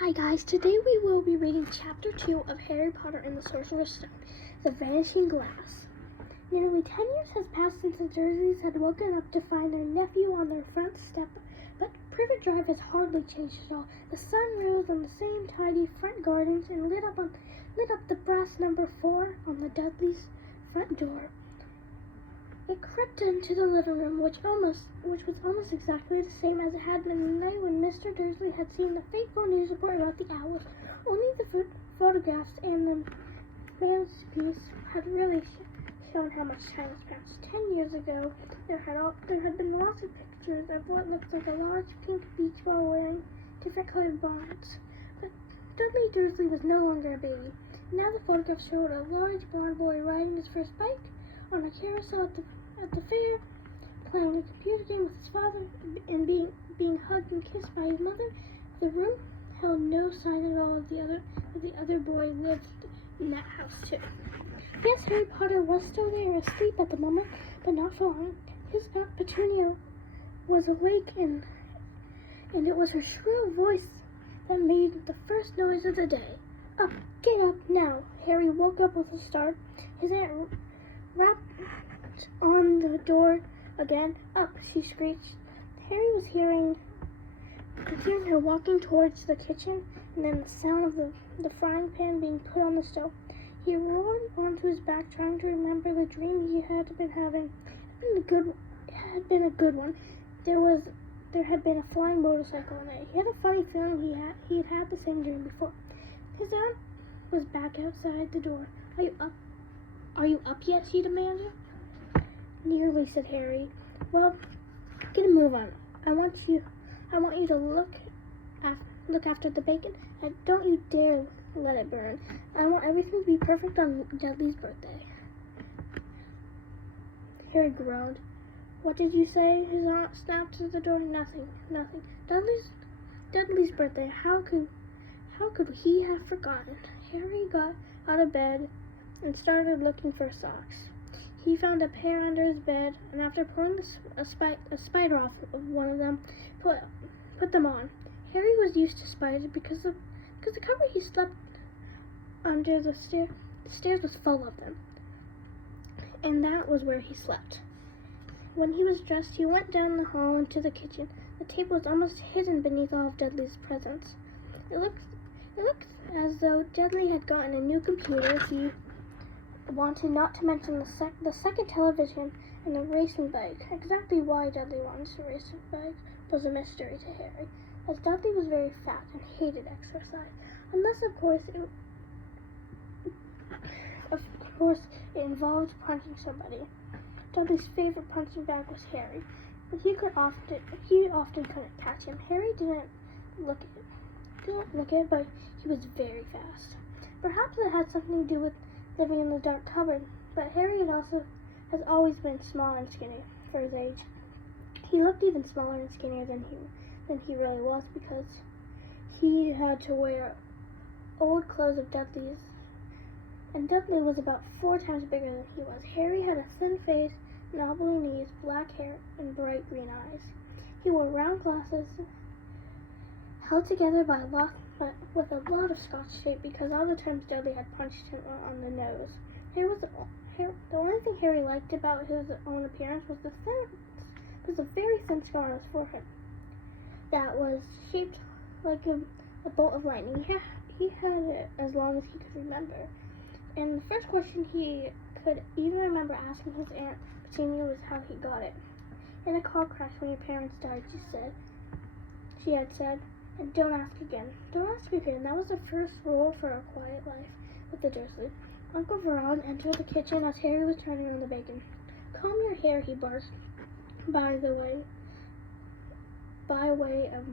Hi guys, today we will be reading Chapter 2 of Harry Potter and the Sorcerer's Stone, The Vanishing Glass. Nearly 10 years has passed since the Dursleys had woken up to find their nephew on their front step, but Privet Drive has hardly changed at all. The sun rose on the same tidy front gardens and lit up the brass number 4 on the Dudleys' front door. It crept into the living room, which was almost exactly the same as it had been the night when Mr. Dursley had seen the fateful news report about the owls. Only the photographs and the mantelpiece had really shown how much time has passed. 10 years ago, there had been lots of pictures of what looked like a large pink beach ball wearing different colored bonnets. But Dudley Dursley was no longer a baby. Now the photograph showed a large blond boy riding his first bike on a carousel at the fair, playing a computer game with his father, and being hugged and kissed by his mother. The room held no sign at all of the other boy lived in that house too. Yes, Harry Potter was still there, asleep at the moment, but not for long. His Aunt Petunia was awake, and it was her shrill voice that made the first noise of the day. Up, get up now! Harry woke up with a start. His aunt rapped on the door again. Up, she screeched. Harry was hearing her walking towards the kitchen, and then the sound of the frying pan being put on the stove. He rolled onto his back, trying to remember the dream he had been having. It had been a good one. There had been a flying motorcycle in it. He had a funny feeling he had had the same dream before. His aunt was back outside the door. Are you up? Are you up yet? She demanded. Nearly, said Harry. Well, get a move on. I want you to look after the bacon, and don't you dare let it burn. I want everything to be perfect on Dudley's birthday. Harry groaned. What did you say? His aunt snapped at the door. Nothing. Dudley's birthday. How could he have forgotten? Harry got out of bed and started looking for socks. He found a pair under his bed, and after pulling a spider off of one of them, put them on. Harry was used to spiders because the cupboard he slept under the stairs was full of them, and that was where he slept. When he was dressed, he went down the hall into the kitchen. The table was almost hidden beneath all of Dudley's presents. It looked as though Dudley had gotten a new computer he wanted, not to mention the second television and a racing bike. Exactly why Dudley wanted a racing bike was a mystery to Harry, as Dudley was very fat and hated exercise, unless of course it involved punching somebody. Dudley's favorite punching bag was Harry, but he often couldn't catch him. Harry didn't look at it, but he was very fast. Perhaps it had something to do with living in the dark cupboard, but Harry has always been small and skinny for his age. He looked even smaller and skinnier than he really was, because he had to wear old clothes of Dudley's, and Dudley was about 4 times bigger than he was. Harry had a thin face, knobbly knees, black hair, and bright green eyes. He wore round glasses held together with a lot of Scotch tape, because all the times Dudley had punched him on the nose. The only thing Harry liked about his own appearance was a very thin scar on his forehead that was shaped like a bolt of lightning. He had it as long as he could remember. And the first question he could even remember asking his Aunt Petunia was how he got it. In a car crash when your parents died, she had said, and don't ask again. Don't ask again. That was the first rule for a quiet life with the Dursleys. Uncle Vernon entered the kitchen as Harry was turning on the bacon. Comb your hair, he barked. By way of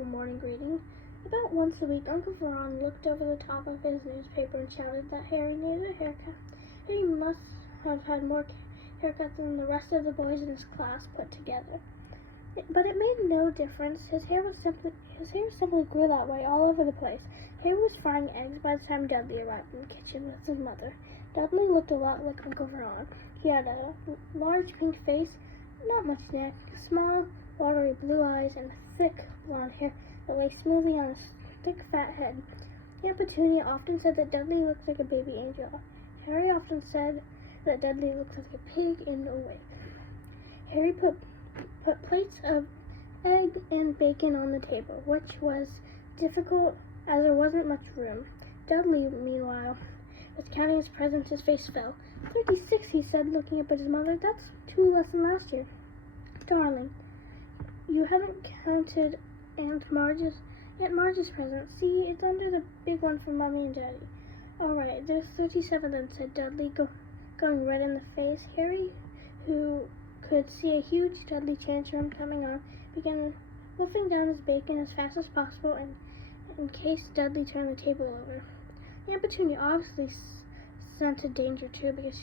a morning greeting. About once a week, Uncle Vernon looked over the top of his newspaper and shouted that Harry needed a haircut. He must have had more haircuts than the rest of the boys in his class put together. But it made no difference. His hair simply grew that way all over the place. Harry was frying eggs by the time Dudley arrived in the kitchen with his mother. Dudley looked a lot like Uncle Vernon. He had a large pink face, not much neck, small, watery blue eyes, and thick blonde hair that lay smoothly on his thick, fat head. Aunt Petunia often said that Dudley looked like a baby angel. Harry often said that Dudley looked like a pig in a wig. Harry put plates of egg and bacon on the table, which was difficult as there wasn't much room. Dudley, meanwhile, was counting his presents. His face fell. 36, he said, looking up at his mother. That's 2 less than last year. Darling, you haven't counted Aunt Marge's present. See, it's under the big one for Mommy and Daddy. All right, there's 37 then, said Dudley, going red in the face. Harry, who could see a huge Dudley tantrum coming on, began wolfing down his bacon as fast as possible in case Dudley turned the table over. Aunt Petunia obviously scented danger too, because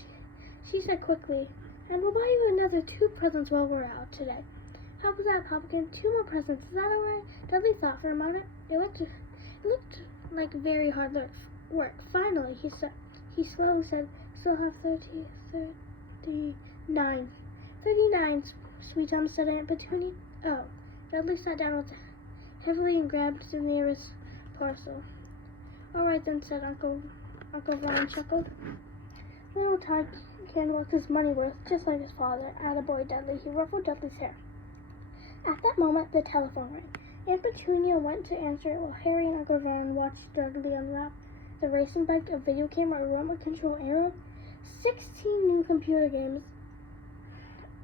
she said quickly, "And we'll buy you another 2 presents while we're out today." "How was that, Pumpkin? 2 more presents, is that all right?" Dudley thought for a moment. It looked like very hard work. Finally, he slowly said, "Still have 39. 39, sweet Tom," said Aunt Petunia. "Oh." Dudley sat down heavily and grabbed the nearest parcel. "All right then," said Uncle Ron, chuckled. Little Todd can work his money worth, just like his father. Attaboy, Dudley. He ruffled Dudley's hair. At that moment, the telephone rang. Aunt Petunia went to answer it while Harry and Uncle Ron watched Dudley unwrap the racing bike, a video camera, a remote control arrow, 16 new computer games,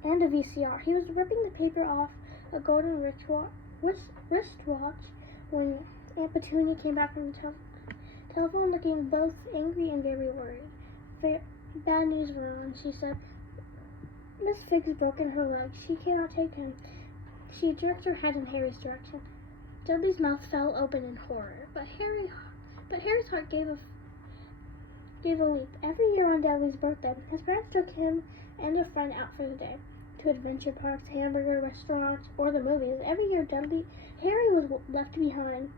and a VCR. He was ripping the paper off a golden wristwatch when Aunt Petunia came back from the telephone looking both angry and very worried. "Bad news, Ron," she said. "Miss Fig's broken her leg. She cannot take him." She jerked her head in Harry's direction. Dudley's mouth fell open in horror, but Harry's heart gave a leap. Every year on Dudley's birthday, his parents took him and a friend out for the day, to adventure parks, hamburger restaurants, or the movies. Every year, Harry was left behind,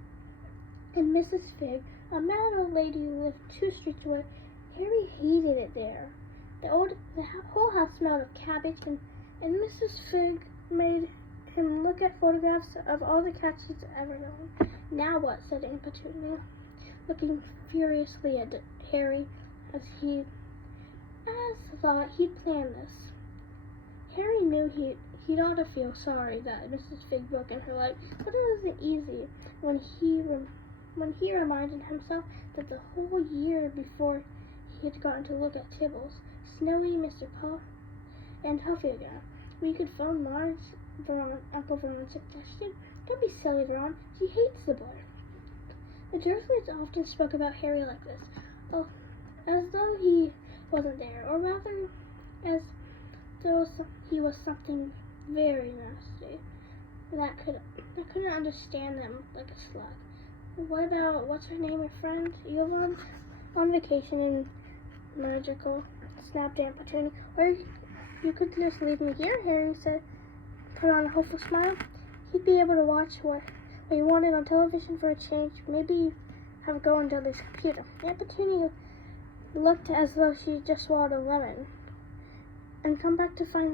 and Mrs. Fig, a mad old lady who lived 2 streets away. Harry hated it there. The whole house smelled of cabbage, and Mrs. Fig made him look at photographs of all the cats he's ever known. "Now what?" said Aunt Petunia, looking furiously at Harry as thought he'd planned this. Harry knew he'd ought to feel sorry that Mrs. Fig broke in her leg, but it wasn't easy when he reminded himself that the whole year before he had gotten to look at Tibbles, Snowy, Mr. Puff, and Huffy again. "We could phone Marge," Uncle Vernon suggested. "Don't be silly, Ron. She hates the boy." The Dursleys often spoke about Harry like this, as though he wasn't there, or rather, as though he was something very nasty that couldn't understand them like a slug. "What about what's her name, your friend Evelyn, on vacation in Magical?" snapped Aunt Petunia. "Or you could just leave me here," Harry said, put on a hopeful smile. "He'd be able to watch what he wanted on television for a change. Maybe have a go on Dudley's computer." Aunt Petunia looked as though she just swallowed a lemon. "And come back and find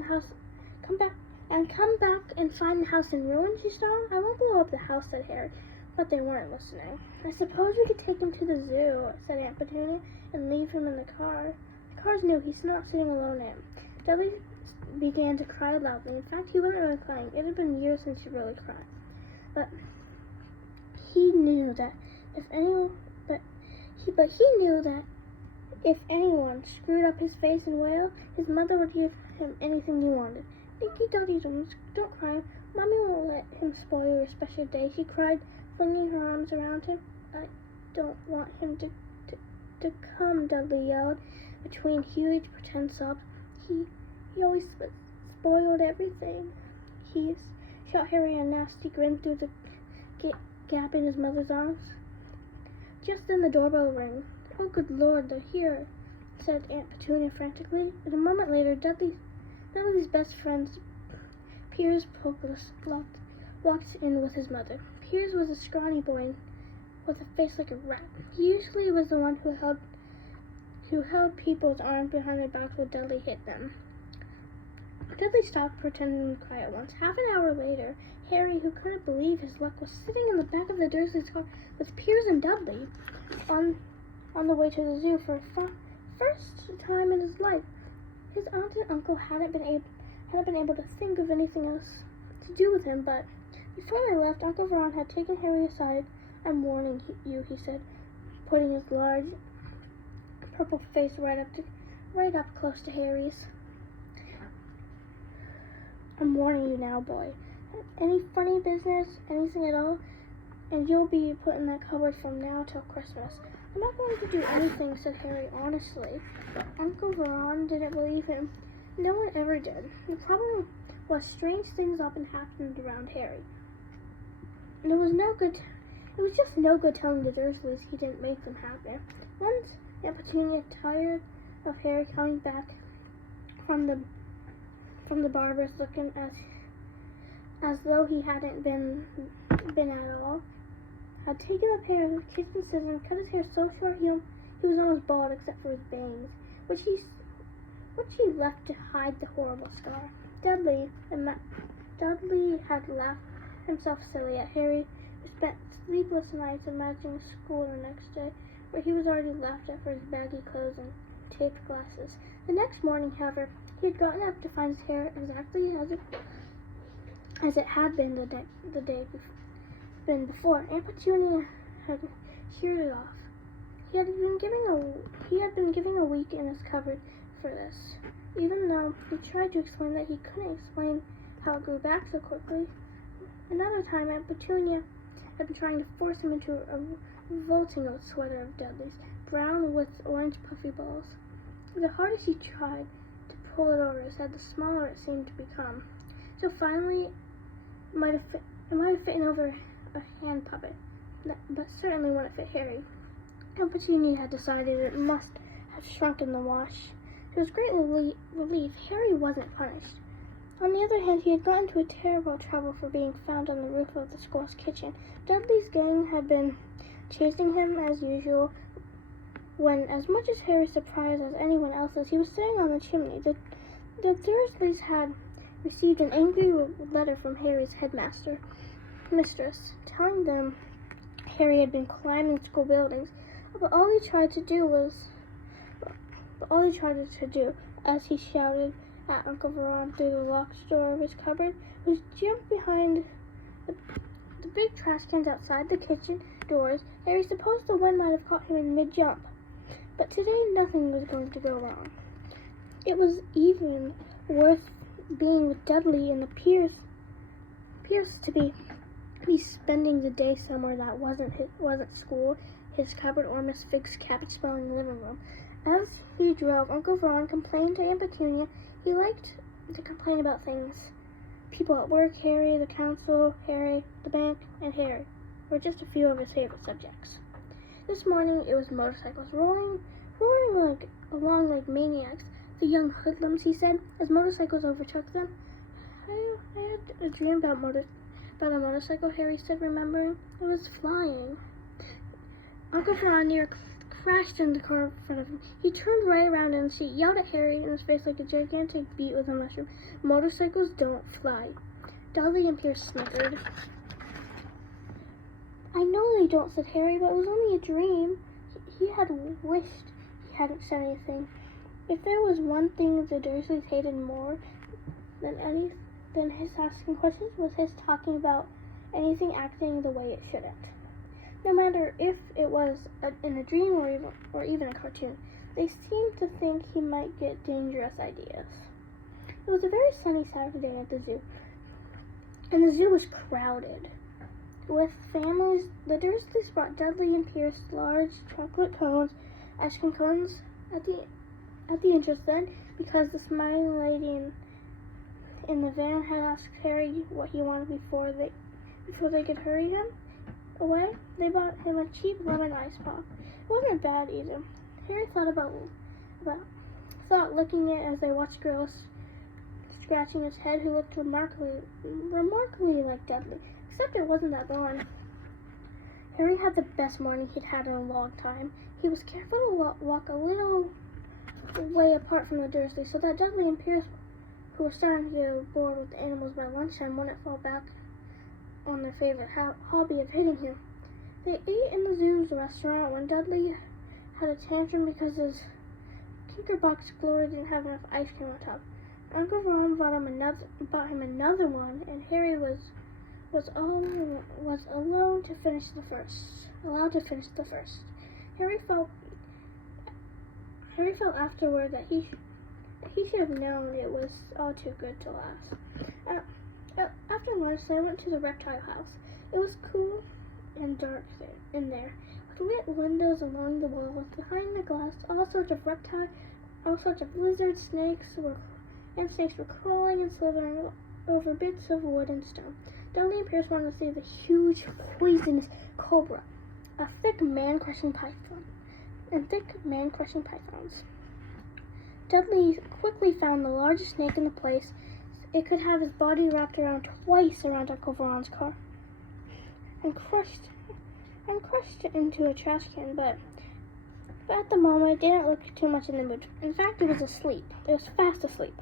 the house in ruins," she stormed. "I won't blow up the house," said Harry, but they weren't listening. "I suppose we could take him to the zoo," said Aunt Petunia, "and leave him in the car. The car's new. He's not sitting alone in it." Dudley began to cry loudly. In fact, he wasn't really crying. It had been years since he really cried. But he knew that if anyone screwed up his face and wailed, his mother would give him anything he wanted. "Dinky Duddy, don't cry. Mommy won't let him spoil your special day," she cried, flinging her arms around him. "I don't want him to come," Dudley yelled between huge pretend sobs. He always spoiled everything." He shot Harry a nasty grin through the gap in his mother's arms. Just then the doorbell rang. "Oh, good Lord, they're here," said Aunt Petunia frantically. And a moment later, Dudley's best friend, Piers Polkless, walked in with his mother. Piers was a scrawny boy with a face like a rat. He usually was the one who held people's arms behind their backs when Dudley hit them. Dudley stopped pretending to cry at once. Half an hour later, Harry, who couldn't believe his luck, was sitting in the back of the Dursleys' car with Piers and Dudley on the way to the zoo for the first time in his life. His aunt and uncle hadn't been able to think of anything else to do with him, but before they left, Uncle Ron had taken Harry aside. "I'm warning you," he said, putting his large purple face right up close to Harry's. "I'm warning you now, boy. Any funny business, anything at all, and you'll be put in that cupboard from now till Christmas." "I'm not going to do anything," said Harry honestly. But Uncle Ron didn't believe him. No one ever did. The problem was strange things often happened around Harry. And it was just no good telling the Dursleys he didn't make them happy. Once Aunt Petunia, tired of Harry coming back from the barber's looking as though he hadn't been at all, had taken a pair of kitchen scissors and cut his hair so short he was almost bald except for his bangs, which he left to hide the horrible scar. Dudley had laughed himself silly at Harry, who spent sleepless nights imagining school the next day, where he was already laughed at for his baggy clothes and taped glasses. The next morning, however, he had gotten up to find his hair exactly as it had been the day before. Aunt Petunia had sheared it off. He had been giving a week in his cupboard for this, even though he tried to explain that he couldn't explain how it grew back so quickly. Another time, Aunt Petunia had been trying to force him into a revolting old sweater of Dudley's, brown with orange puffy balls. The harder she tried to pull it over his head, the smaller it seemed to become. So finally, it might have fit over a hand puppet, but certainly wouldn't fit Harry. Aunt Petunia had decided it must have shrunk in the wash. To his great relief, Harry wasn't punished. On the other hand, he had got into a terrible trouble for being found on the roof of the school's kitchen. Dudley's gang had been chasing him as usual, when, as much as Harry's surprised as anyone else's, he was sitting on the chimney. The Dursleys had received an angry letter from Harry's mistress, telling them Harry had been climbing school buildings, but all he tried to do, as he shouted at Uncle Ron through the locked door of his cupboard, was jump behind the big trash cans outside the kitchen doors. Harry supposed the wind might have caught him in mid-jump, but today nothing was going to go wrong. It was even worth being with Dudley and the Piers to be spending the day somewhere that wasn't school, his cupboard, or Miss Fig's cabbage-smelling living room. As he drove, Uncle Ron complained to Aunt Petunia. He liked to complain about things. People at work, Harry, the council, Harry, the bank, and Harry were just a few of his favorite subjects. This morning it was motorcycles roaring along like maniacs. "The young hoodlums," he said, as motorcycles overtook them. I had a dream about a motorcycle," Harry said, remembering. "It was flying." Uncle Ron near crashed into the car in front of him. He turned right around in the seat, yelled at Harry in his face like a gigantic beet with a mushroom. "Motorcycles don't fly." Dudley and Piers snickered. "I know they don't," said Harry, "but it was only a dream." He had wished he hadn't said anything. If there was one thing the Dursleys hated more than his asking questions, was his talking about anything acting the way it shouldn't. No matter if it was in a dream or even a cartoon, they seemed to think he might get dangerous ideas. It was a very sunny Saturday at the zoo, and the zoo was crowded with families. The Dursleys brought Dudley and Piers large chocolate cones, ice cream cones, at the entrance then, because the smiling lady in the van had asked Harry what he wanted before they could hurry him away. They bought him a cheap lemon ice pop. It wasn't bad either. Harry thought looking at it as they watched Girls scratching his head, who looked remarkably like Dudley, except it wasn't that blonde. Harry had the best morning he'd had in a long time. He was careful to walk a little way apart from the Dursleys so that Dudley and Piers who were starting to get bored with the animals by lunchtime, wouldn't fall back on their favorite hobby of hitting him. They ate in the zoo's restaurant when Dudley had a tantrum because his Tinkerbox Glory didn't have enough ice cream on top. Uncle Ron bought him another one, and Harry was allowed to finish the first. Harry felt afterward that he should have known it was all too good to last. After lunch, they went to the reptile house. It was cool and dark in there, with lit windows along the walls. Behind the glass, all sorts of lizards, snakes were crawling and slithering over bits of wood and stone. Dudley and Pierce wanted to see the huge, poisonous cobra, thick man-crushing pythons. Dudley quickly found the largest snake in the place. It could have his body wrapped around twice around Uncle Veron's car, and crushed it into a trash can. But at the moment, it didn't look too much in the mood. In fact, it was asleep. It was fast asleep.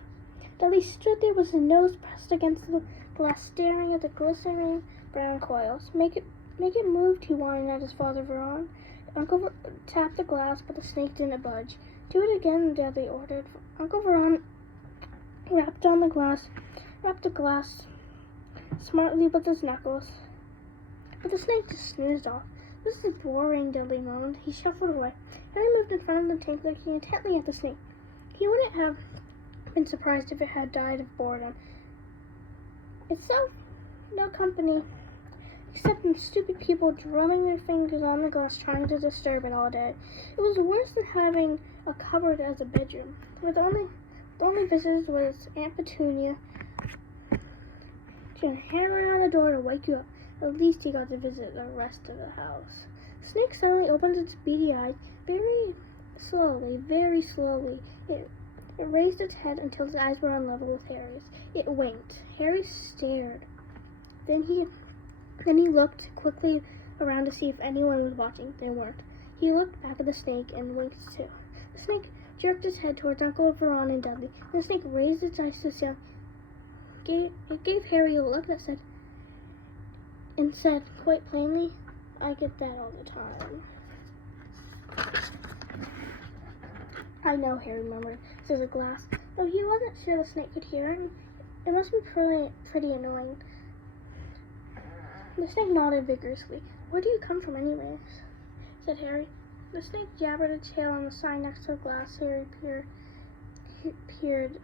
Dudley stood there with his nose pressed against the glass, staring at the glistening brown coils. Make it move, he wanted at his father Veron. Uncle tapped the glass, but the snake didn't budge. Do it again, Dudley ordered. Uncle Veron rapped the glass smartly with his knuckles, but the snake just snoozed off. This is boring, Dudley moaned. He shuffled away. Harry moved in front of the tank, looking intently at the snake. He wouldn't have been surprised if it had died of boredom. Itself, no company, except some stupid people drumming their fingers on the glass, trying to disturb it all day. It was worse than having a cupboard as a bedroom. The only visitors was Aunt Petunia. She would hammer on the door to wake you up. At least he got to visit the rest of the house. The snake suddenly opened its beady eyes. Very slowly, it raised its head until its eyes were on level with Harry's. It winked. Harry stared. Then he looked quickly around to see if anyone was watching. They weren't. He looked back at the snake and winked too. The snake jerked its head towards Uncle Veron and Dudley. The snake raised its eyes to see. It gave Harry a look that said quite plainly, "I get that all the time." "I know," Harry murmured through the glass, though he wasn't sure the snake could hear him. It must be pretty annoying. The snake nodded vigorously. "Where do you come from, anyways?" said Harry. The snake jabbered its tail on the sign next to the glass. Harry peered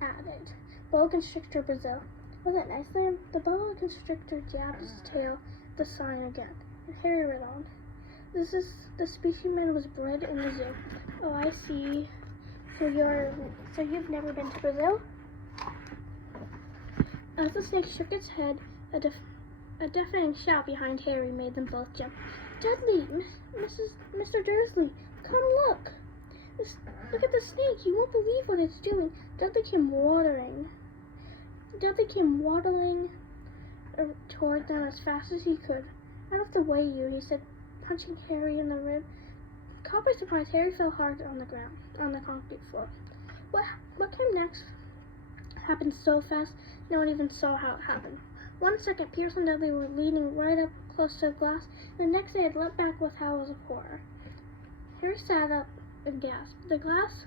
at it. "Boa Constrictor, Brazil." "Was that nice of him?" The boa constrictor jabbed its tail at the sign again, and Harry read on. The specimen was bred in the zoo." "Oh, I see. So you've never been to Brazil?" As the snake shook its head, a deafening shout behind Harry made them both jump. "Dudley! Mr. Dursley! Come look! Look at the snake! You won't believe what it's doing!" Dudley came waddling toward them as fast as he could. "Out of the way, you," he said, punching Harry in the rib. Caught by surprise, Harry fell hard on the ground, on the concrete floor. What came next happened so fast, no one even saw how it happened. 1 second, Pierce and Dudley were leaning right up close to the glass, and the next they had leapt back with howls of horror. Harry sat up and gasped. The glass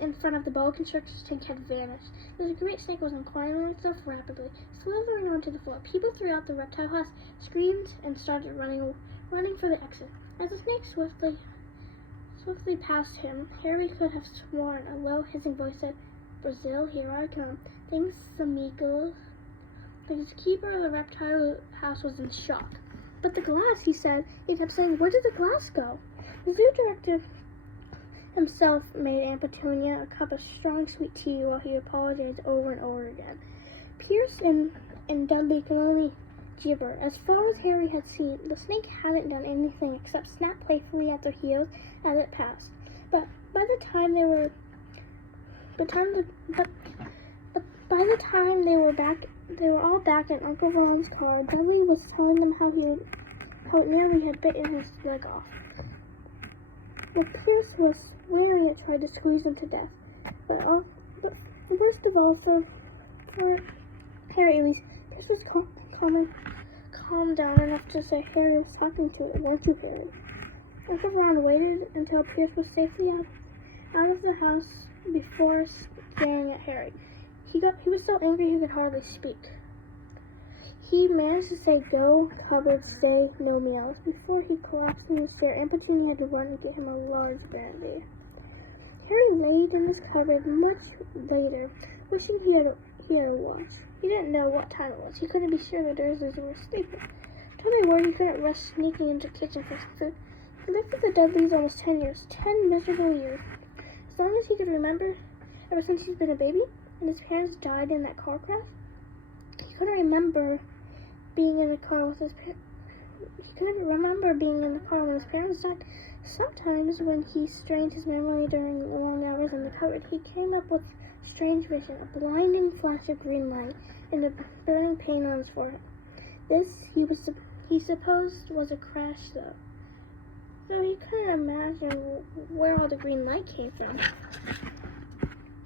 in front of the boa constrictor's tank had vanished. The great snake was unclimbing itself rapidly, slithering onto the floor. People throughout the reptile house screamed and started running for the exit. As the snake swiftly passed him, Harry could have sworn a low, hissing voice said, "Brazil, here I come. Thanks, amigos." The keeper of the reptile house was in shock. "But the glass," he said. He kept saying, "Where did the glass go?" The zoo director himself made Aunt Petunia a cup of strong sweet tea while he apologized over and over again. Pierce and Dudley could only gibber. As far as Harry had seen, the snake hadn't done anything except snap playfully at their heels as it passed. But by the time they were all back in Uncle Veron's car. Dudley was telling them how it nearly had bitten his leg off. But Pierce was swearing it tried to squeeze him to death. But Worst of all, for Harry, at least, Pierce was calm down enough to say Harry was talking to it, weren't you, Harry? Uncle Ron waited until Pierce was safely out of the house before staring at Harry. He was so angry he could hardly speak. He managed to say, "Go, cupboard, stay, no meals," before he collapsed in his chair, and Petunia had to run and get him a large brandy. Harry laid in his cupboard much later, wishing he had a watch. He didn't know what time it was. He couldn't be sure the Dursleys were sleeping. Until they were, he couldn't risk sneaking into the kitchen for some food. He lived with the Dudleys almost 10 years. 10 miserable years. As long as he could remember, ever since he's been a baby, and his parents died in that car crash, he couldn't remember being in a car with his parents. He couldn't remember being in the car when his parents died. Sometimes, when he strained his memory during the long hours in the cupboard, he came up with strange vision, a blinding flash of green light, and a burning pain on his forehead. This, he supposed, was a crash, though. So he couldn't imagine where all the green light came from.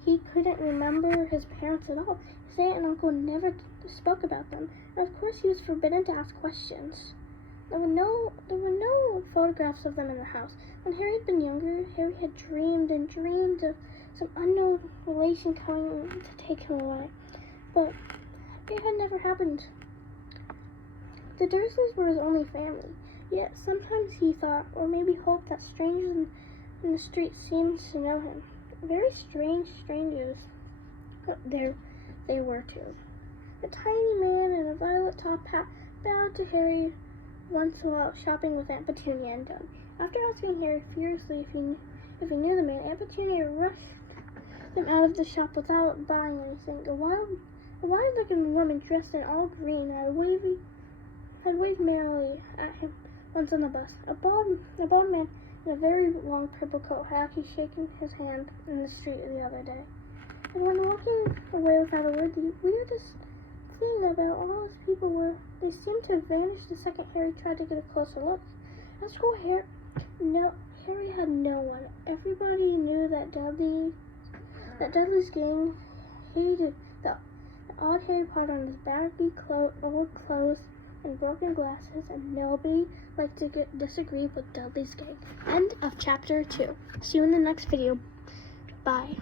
He couldn't remember his parents at all. His aunt and uncle never spoke about them, and of course he was forbidden to ask questions. There were no photographs of them in the house. When Harry had been younger, Harry had dreamed and dreamed of some unknown relation coming to take him away. But it had never happened. The Dursleys were his only family, yet sometimes he thought, or maybe hoped, that strangers in the street seemed to know him. Very strange strangers they were too. A tiny man in a violet top hat bowed to Harry once while shopping with Aunt Petunia and Doug. After asking Harry furiously if he knew the man, Aunt Petunia rushed him out of the shop without buying anything. A wild-looking woman dressed in all green had waved merrily at him once on the bus. A bald man in a very long purple coat had actually shaken his hand in the street the other day. And when walking away without a word, the weirdest thing about all those people were they seemed to vanish the second Harry tried to get a closer look. At school, Harry had no one. Everybody knew that Dudley's gang hated the odd Harry Potter in his baggy old clothes and broken glasses, and nobody liked to disagree with Dudley's gang. End of chapter 2. See you in the next video. Bye.